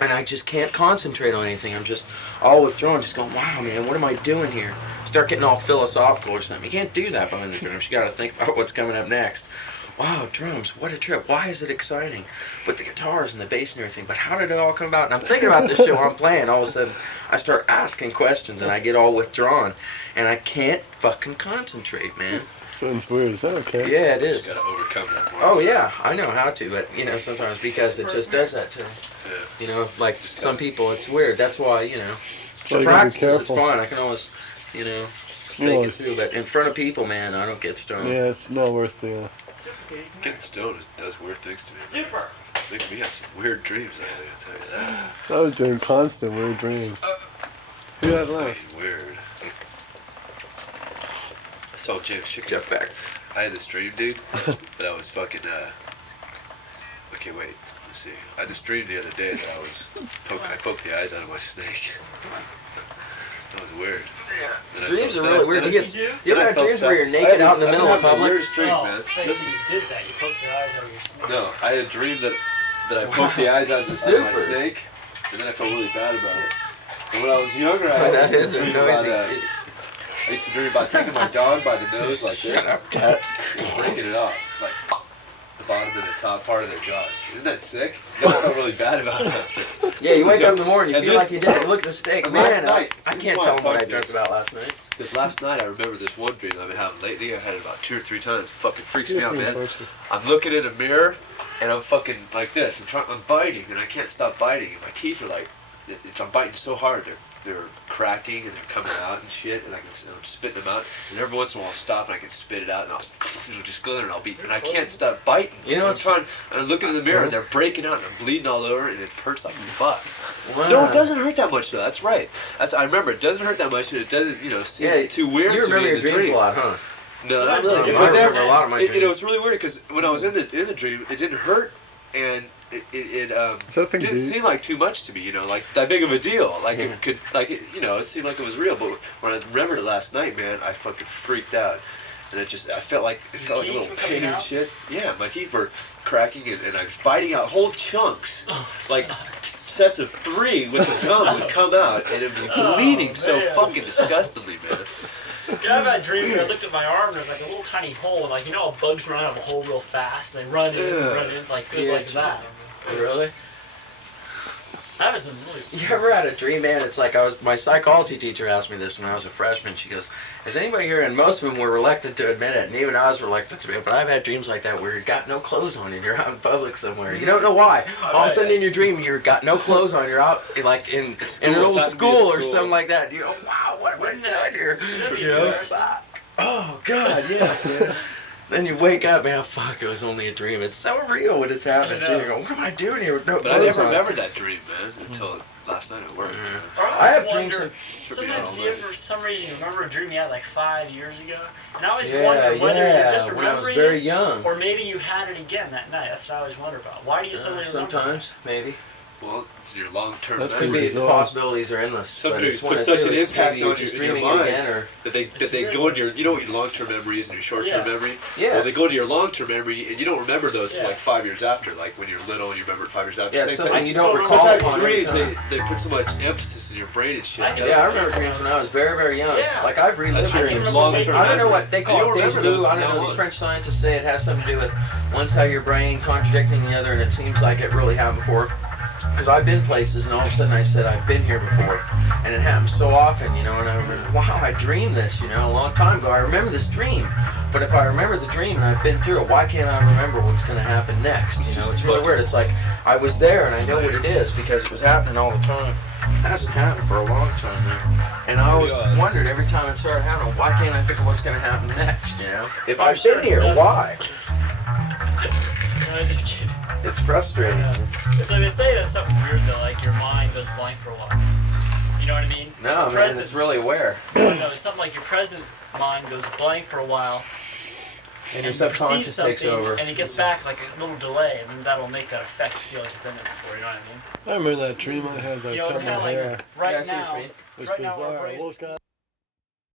and I just can't concentrate on anything. I'm just all withdrawn, just going, wow, man, what am I doing here? Start getting all philosophical or something. You can't do that behind the drums. You got to think about what's coming up next. Wow, drums, what a trip. Why is it exciting? With the guitars and the bass and everything. But how did it all come about? And I'm thinking about this shit while I'm playing. All of a sudden, I start asking questions and I get all withdrawn. And I can't fucking concentrate, man. Sounds weird. Is that okay? Yeah, it is. You gotta overcome that. Oh, yeah, I know how to. But, you know, sometimes because it just does that to me. Yeah. You know, like some people, it's weird. That's why, you know, Well, the you gotta be practice, it's careful. fine. I can always, you know, take it through. But in front of people, man, I don't get stoned. Yeah, it's not worth the... Getting stoned does weird things to me. Super. Makes me have some weird dreams. I gotta tell you that. I was doing constant weird dreams. Who had last? Weird. I saw James Chicken. Jeff Beck. I had this dream, dude, that I was fucking, okay, wait, let's see. I had this dream the other day that I poked the eyes out of my snake. That was weird. Yeah. Dreams are really weird. You ever have dreams where you're naked out in the middle of public? Weirdest dreams, man. So you did that. You poked your eyes out of your snake. No, I had a dream that I poked the eyes out of my snake, and then I felt really bad about it. And when I was younger, I That used is to a dream about, noisy. I used to dream about taking my dog by the nose like this and breaking it off, like the bottom and the top part of their jaws. Isn't that sick? I felt really bad about that. Yeah, you wake up in the morning, you And feel this- like you did. You look at the steak. and Man, last night, I this can't is tell why them what I fuck dreamt this. about last night. Because last night I remember this one dream I've been having lately. I've had it about 2 or 3 times. Fucking freaks me out, man. I'm looking in a mirror and I'm fucking like this. I'm biting and I can't stop biting. And my teeth are like, I'm biting so hard, they're cracking and they're coming out and shit. And I'm spitting them out. And every once in a while I'll stop and I can spit it out and it'll just go there and I'll be. And I can't stop biting. You know, I'm it's trying. And I'm looking in the mirror and they're breaking out and I'm bleeding all over and it hurts like fuck. Wow. No, it doesn't hurt that much though. That's right. I remember it doesn't hurt that much and it doesn't, you know, seem too weird You to me remember in your the dreams dream. a lot, huh? No, So not I really. remember But a lot of my you know, dreams. it's really weird because when I was in the dream, it didn't hurt and it didn't seem like too much to me. You know, like that big of a deal. Like it could, like it, you know, it seemed like it was real. But when I remembered it last night, man, I fucking freaked out. And I felt like a little pain and shit. Yeah, my teeth were cracking and I was biting out whole chunks, like sets of 3 with the gum would come out and it was bleeding so fucking disgustingly, man. Yeah, I've had dreams where I looked at my arm and there's like a little tiny hole, and like, you know how bugs run out of a hole real fast? They run in and run in, like, it was like that. Really? That was some really... You ever had a dream, man? It's like my psychology teacher asked me this when I was a freshman. She goes, "Is anybody here?" And most of them were reluctant to admit it, and even I was reluctant to admit it. But I've had dreams like that where you've got no clothes on and you're out in public somewhere. You don't know why. All of a sudden in your dream, you've got no clothes on. You're out like in an old school or something like that. You go, "Wow, what am I doing here?" You know? Oh God, yeah. Then you wake up, man, fuck, it was only a dream. It's so real when it's happening, too. You go, what am I doing here with no But I clothes never on? remembered that dream, man, until last night at work. I have dreams of... Sometimes you for some reason remember a dream you had like 5 years ago, and I always Yeah, wonder whether you're just when I was remembering very it, young. or maybe you had it again that night. That's what I always wonder about. Why do you suddenly remember? Sometimes, maybe. Well, it's your long-term That's Could memory. be, the possibilities are endless. Some but dreams it's one put of such two. an It's impact maybe on just your dreaming mind again, or... that they go into your, you know what your long-term memory is and your short-term memory? Yeah. Well, they go to your long-term memory and you don't remember those for like 5 years after, like when you're little and you remember it 5 years after. Yeah, Same something thing. you don't recall Sometimes upon every dreams, time. they put so much emphasis in your brain and shit. Yeah, I remember dreams when I was very, very young. Yeah. Like, I've relived That's dreams. your long-term I don't know memory. what they You call don't it. remember Deja vu. those I don't now know. on. These French scientists say it has something to do with one side of your brain contradicting the other, and it seems like it really happened before. Because I've been places, and all of a sudden I said, I've been here before. And it happens so often, you know, and I remember, wow, I dreamed this, you know, a long time ago. I remember this dream. But if I remember the dream and I've been through it, why can't I remember what's going to happen next? You know, it's really weird. It's like, I was there and I know what it is because it was happening all the time. It hasn't happened for a long time now. And I always wondered every time it started happening, why can't I figure what's going to happen next, you know? If I've been here, why? No, just kidding. It's frustrating. It's like they say that's something weird though, like your mind goes blank for a while. You know what I mean? No, man, Present- it's really aware. No, it's something like your present mind goes blank for a while. And your you subconscious perceive takes something, over. And it gets back like a little delay, and then that'll make that effect feel like it's been there before, you know what I mean? I remember that dream I had, like, You know, it's cut my kind of like hair. right Yeah, I see what now, you mean. It was right now bizarre. our I brain woke up.